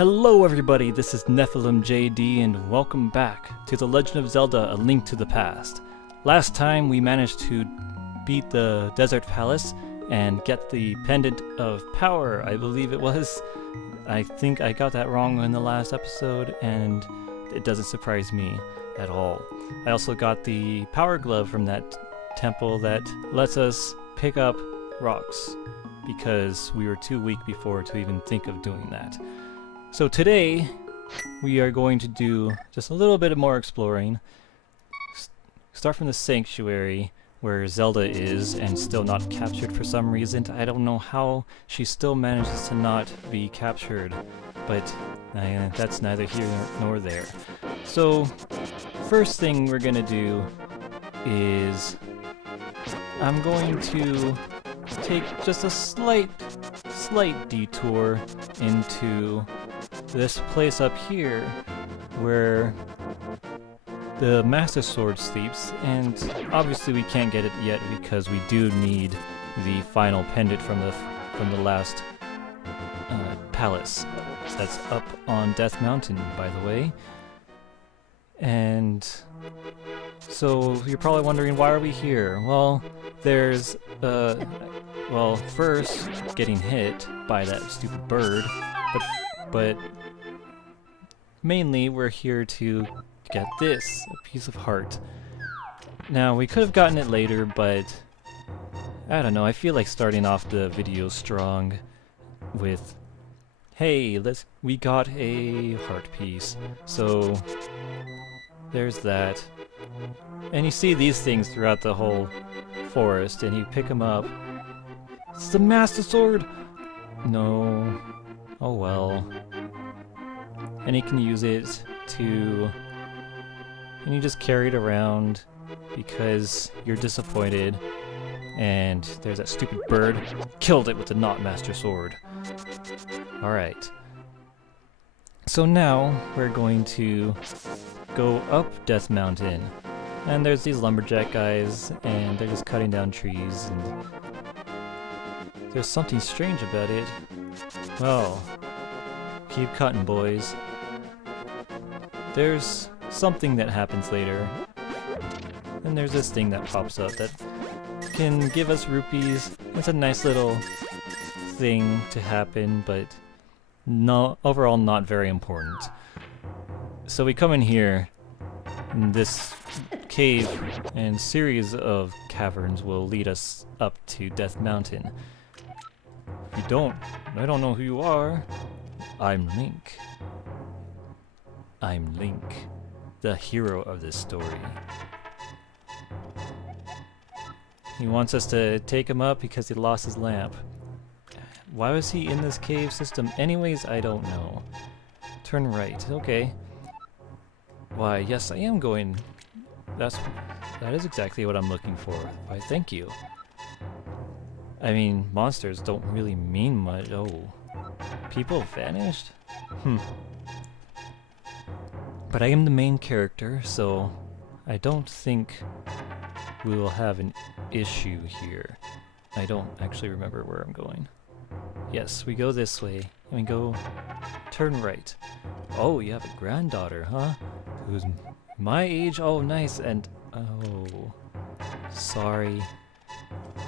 Hello everybody, this is NephilimJD and welcome back to The Legend of Zelda: A Link to the Past. Last time we managed to beat the Desert Palace and get the Pendant of Power, I believe it was. I think I got that wrong in the last episode and it doesn't surprise me at all. I also got the Power Glove from that temple that lets us pick up rocks because we were too weak before to even think of doing that. So today, we are going to do just a little bit more exploring. Start from the sanctuary where Zelda is and still not captured for some reason. I don't know how she still manages to not be captured, but that's neither here nor there. So, first thing we're gonna do is I'm going to take just a slight detour into this place up here where the Master Sword sleeps, and obviously we can't get it yet because we do need the final pendant from the last palace. That's up on Death Mountain, by the way. And so you're probably wondering, why are we here? Well, there's well, first getting hit by that stupid bird, but mainly we're here to get this, a piece of heart. Now, we could have gotten it later, but I don't know, I feel like starting off the video strong with, hey, we got a heart piece. So there's that. And you see these things throughout the whole forest, and you pick them up. It's the Master Sword! No. Oh well. And you can use it and you just carry it around because you're disappointed, and there's that stupid bird. Killed it with the not Master Sword. Alright. So now we're going to go up Death Mountain, and there's these lumberjack guys, and they're just cutting down trees, and there's something strange about it. Well, keep cutting, boys. There's something that happens later, and there's this thing that pops up that can give us rupees. It's a nice little thing to happen, but no, overall not very important. So we come in here, and this cave and series of caverns will lead us up to Death Mountain. If you I don't know who you are. I'm Link. I'm Link, the hero of this story. He wants us to take him up because he lost his lamp. Why was he in this cave system anyways? I don't know. Turn right. Okay. Why, yes, I am going. That is exactly what I'm looking for. Why, thank you. I mean, monsters don't really mean much. Oh. People vanished? But I am the main character, so I don't think we will have an issue here. I don't actually remember where I'm going. Yes, we go this way, and we go turn right. Oh, you have a granddaughter, huh? Who's my age? Oh, nice, and oh, sorry.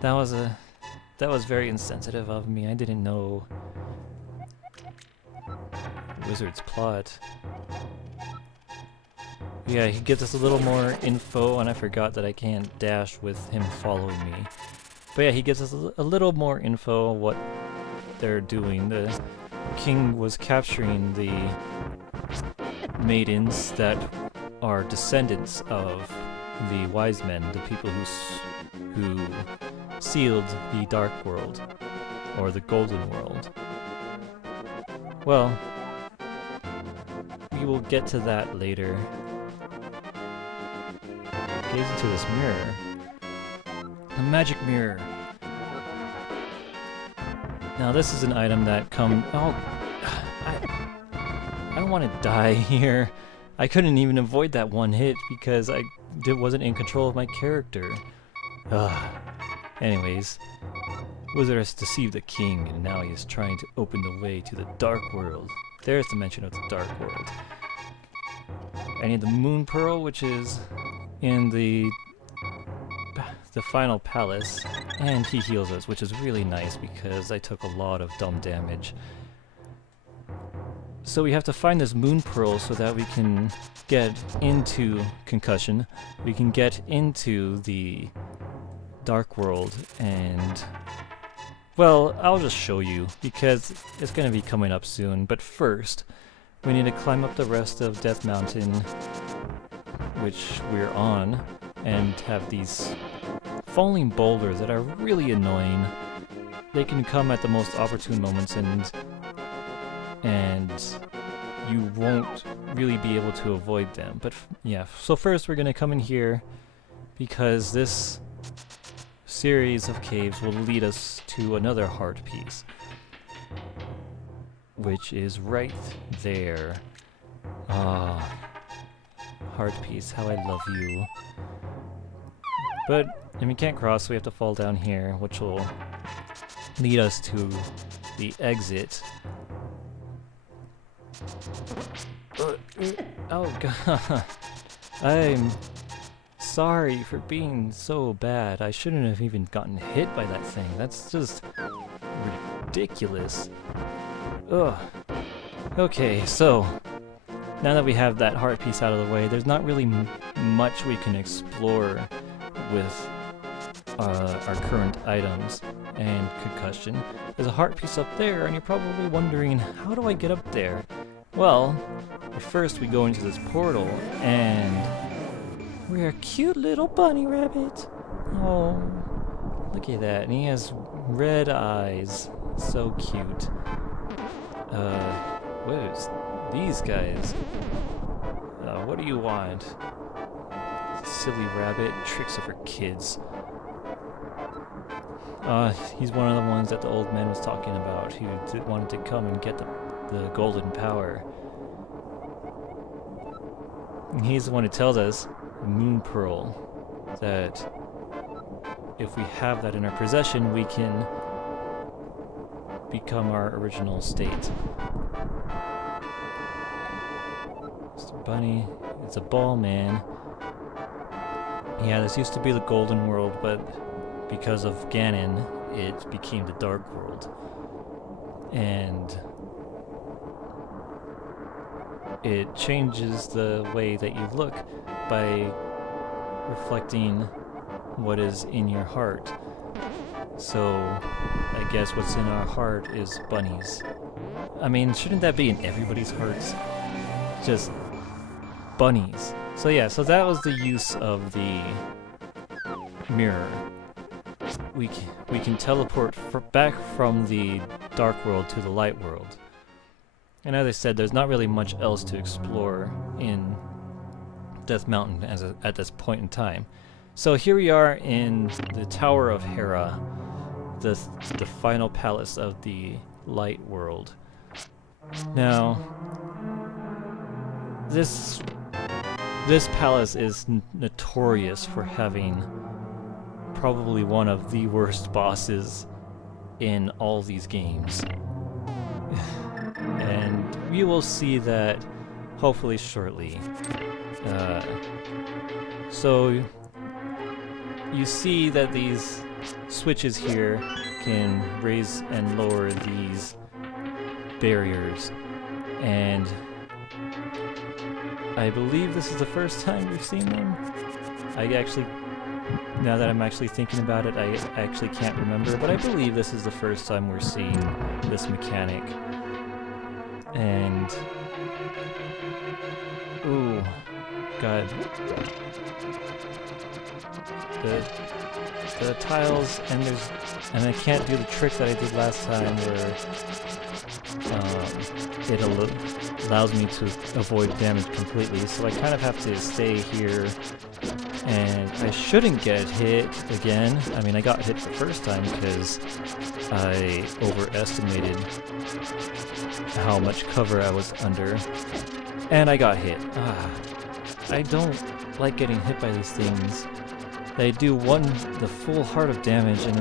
That was very insensitive of me. I didn't know. Wizard's plot. Yeah, he gives us a little more info, and I forgot that I can't dash with him following me. But yeah, he gives us a little more info on what they're doing. The king was capturing the maidens that are descendants of the wise men, the people who sealed the Dark World, or the Golden World. Well, we will get to that later. Gaze into this mirror. A magic mirror. Now this is an item that oh, I don't want to die here. I couldn't even avoid that one hit because I wasn't in control of my character. Anyways, Wizard has deceived the king, and now he is trying to open the way to the Dark World. There's the mention of the Dark World. I need the Moon Pearl, which is in the final palace, and he heals us, which is really nice because I took a lot of dumb damage. So we have to find this Moon Pearl so that we can get into Concussion, we can get into the Dark World, and well, I'll just show you because it's going to be coming up soon. But first, we need to climb up the rest of Death Mountain, which we're on, and have these falling boulders that are really annoying. They can come at the most opportune moments, and you won't really be able to avoid them. But yeah, so first we're going to come in here because this series of caves will lead us to another heart piece, which is right there. Ah, heart piece, how I love you. But, and we can't cross, so we have to fall down here, which will lead us to the exit. Oh god, I'm sorry for being so bad. I shouldn't have even gotten hit by that thing. That's just ridiculous. Ugh. Okay, so now that we have that heart piece out of the way, there's not really much we can explore with our current items and Concussion. There's a heart piece up there, and you're probably wondering, how do I get up there? Well, first we go into this portal, and we're a cute little bunny rabbit. Oh, look at that. And he has red eyes. So cute. What is these guys? What do you want? Silly rabbit. Tricks are for kids. He's one of the ones that the old man was talking about who wanted to come and get the golden power. And he's the one who tells us, Moon Pearl, that if we have that in our possession, we can become our original state. Mr. Bunny, it's a ball man. Yeah, this used to be the Golden World, but because of Ganon, it became the Dark World. And it changes the way that you look by reflecting what is in your heart. So, I guess what's in our heart is bunnies. I mean, shouldn't that be in everybody's hearts? Just bunnies. So yeah, so that was the use of the mirror. We can teleport back from the Dark World to the Light World. And as I said, there's not really much else to explore in Death Mountain at this point in time. So here we are in the Tower of Hera, the final palace of the Light World. Now, this palace is notorious for having probably one of the worst bosses in all these games. And we will see that hopefully shortly. So you see that these switches here can raise and lower these barriers, and I believe this is the first time we've seen them. Now that I'm actually thinking about it, I actually can't remember, but I believe this is the first time we're seeing this mechanic. And ooh, God, the tiles, and I can't do the trick that I did last time where it allows me to avoid damage completely, so I kind of have to stay here, and I shouldn't get hit again. I mean, I got hit the first time because I overestimated how much cover I was under, and I got hit. I don't like getting hit by these things. They do the full heart of damage, and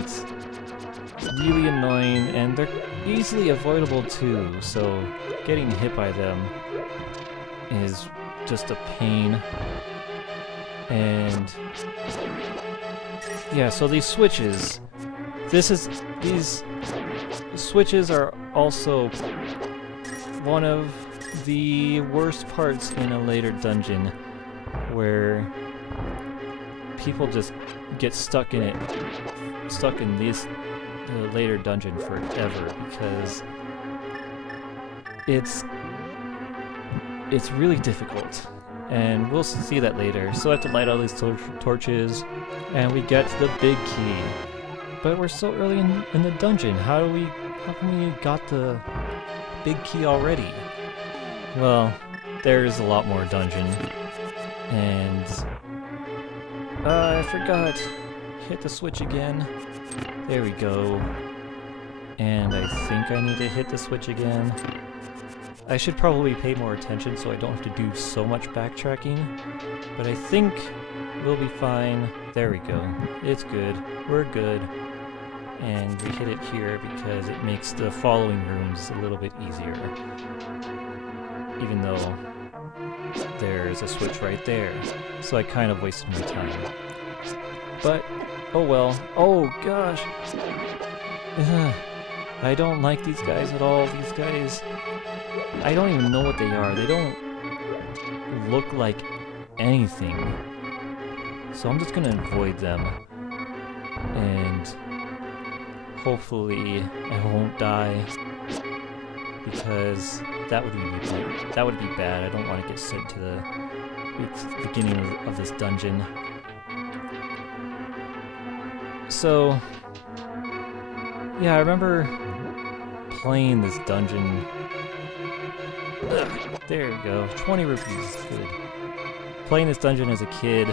really annoying, and they're easily avoidable too, so getting hit by them is just a pain. And yeah, so these switches, these switches are also one of the worst parts in a later dungeon, where people just get stuck in this later dungeon forever, because it's really difficult, and we'll see that later. So I have to light all these torches, and we get the big key. But we're so early in the dungeon. How come we got the big key already? Well, there's a lot more dungeon, and I forgot. Hit the switch again. There we go. And I think I need to hit the switch again. I should probably pay more attention so I don't have to do so much backtracking, but I think we'll be fine. There we go. It's good. We're good. And we hit it here because it makes the following rooms a little bit easier, even though there's a switch right there. So I kind of wasted my time. But, oh well. Oh gosh! I don't like these guys at all. These guys, I don't even know what they are. They don't look like anything. So I'm just gonna avoid them. And hopefully I won't die, because that would be bad. I don't want to get sent to the beginning of this dungeon. So yeah, I remember playing this dungeon. Ugh, there we go. 20 rupees. Good. Playing this dungeon as a kid.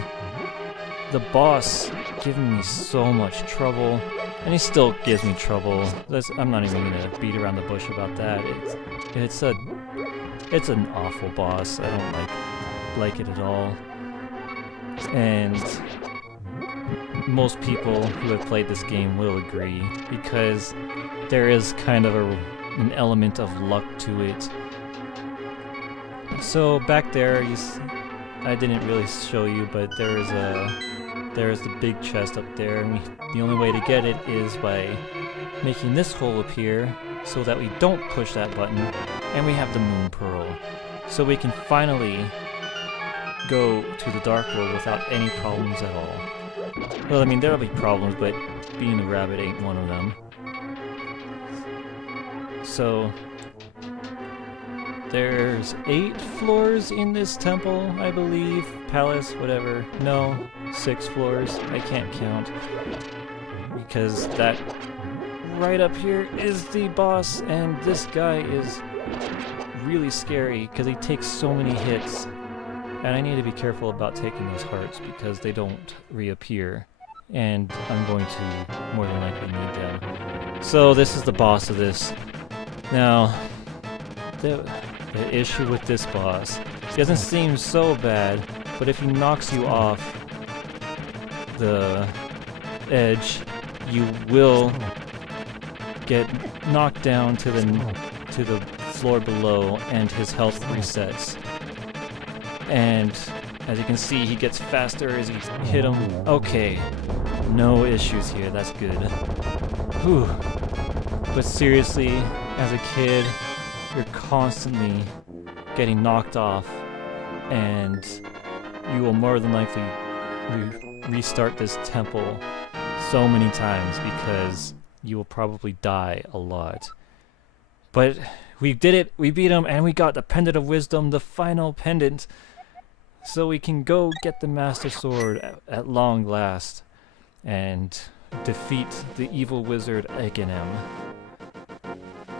The boss giving me so much trouble, and he still gives me trouble. I'm not even gonna beat around the bush about that. It's an awful boss. I don't like it at all. And most people who have played this game will agree, because there is kind of an element of luck to it. So back there, I didn't really show you, but there's the big chest up there, and the only way to get it is by making this hole appear so that we don't push that button, and we have the moon pearl. So we can finally go to the Dark World without any problems at all. Well, I mean, there'll be problems, but being a rabbit ain't one of them. So there's 8 floors in this temple, I believe. Palace, whatever. No, 6 floors. I can't count, because that right up here is the boss, and this guy is really scary because he takes so many hits, and I need to be careful about taking those hearts because they don't reappear, and I'm going to more than likely need them. So this is the boss of this. Now, the issue with this boss, he doesn't seem so bad, but if he knocks you off the edge, you will get knocked down to the floor below, and his health resets. And as you can see, he gets faster as you hit him. Okay, no issues here. That's good. Whew. But seriously, as a kid, you're constantly getting knocked off, and you will more than likely restart this temple so many times because you will probably die a lot. But we did it, we beat him, and we got the Pendant of Wisdom, the final pendant, so we can go get the Master Sword at long last and defeat the evil wizard Ikenem.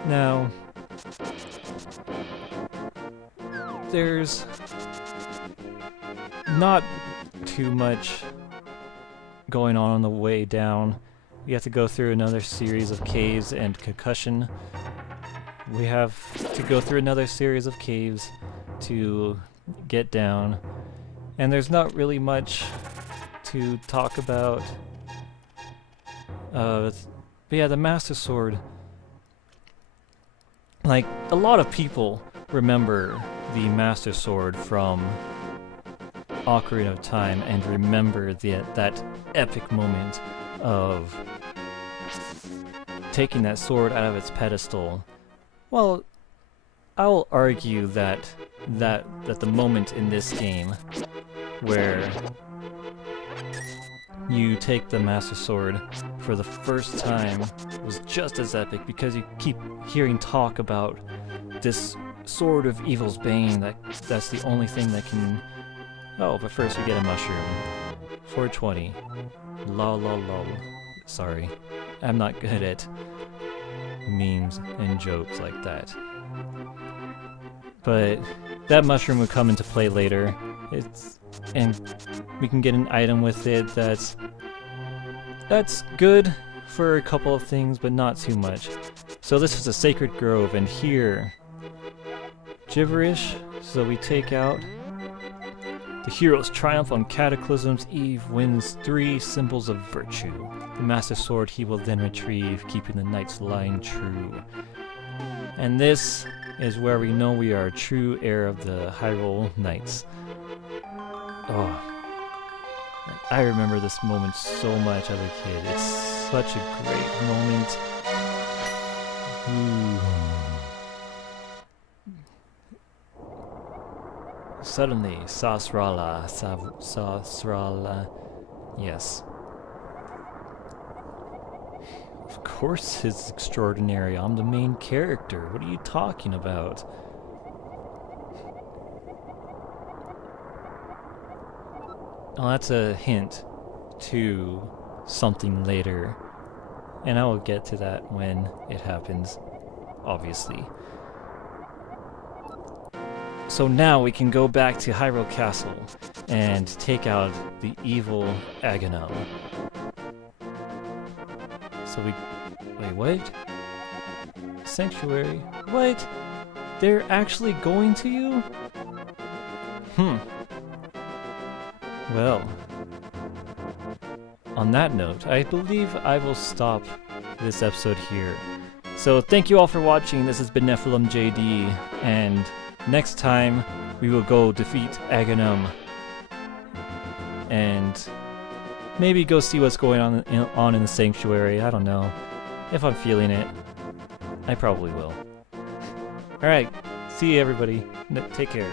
Now, there's not too much going on the way down. We have to go through another series of caves and concussion. We have to go through another series of caves to get down. And there's not really much to talk about. But yeah, the Master Sword, like, a lot of people remember the Master Sword from Ocarina of Time and remember that epic moment of taking that sword out of its pedestal. Well, I'll argue that the moment in this game where you take the Master Sword for the first time was just as epic, because you keep hearing talk about this Sword of Evil's Bane, that's the only thing that can... Oh, but first we get a mushroom. 420. Lol lol lol. Sorry. I'm not good at memes and jokes like that. But that mushroom will come into play later. And we can get an item with it that's good for a couple of things, but not too much. So this is a sacred grove, and here, gibberish. So we take out the hero's triumph on Cataclysm's Eve wins 3 symbols of virtue. The Master Sword he will then retrieve, keeping the knight's line true. And this is where we know we are a true heir of the Hyrule Knights. Oh, I remember this moment so much as a kid. It's such a great moment. Ooh. Suddenly, Sasrala, yes. Of course it's extraordinary, I'm the main character, what are you talking about? Oh, that's a hint to something later, and I will get to that when it happens, obviously. So now we can go back to Hyrule Castle and take out the evil Aghanim. So we... Wait, what? Sanctuary? What? They're actually going to you? Well, on that note, I believe I will stop this episode here. So thank you all for watching. This has been NephilimJD, and next time we will go defeat Aghanim and maybe go see what's going on in the sanctuary. I don't know. If I'm feeling it, I probably will. Alright, see you everybody. Take care.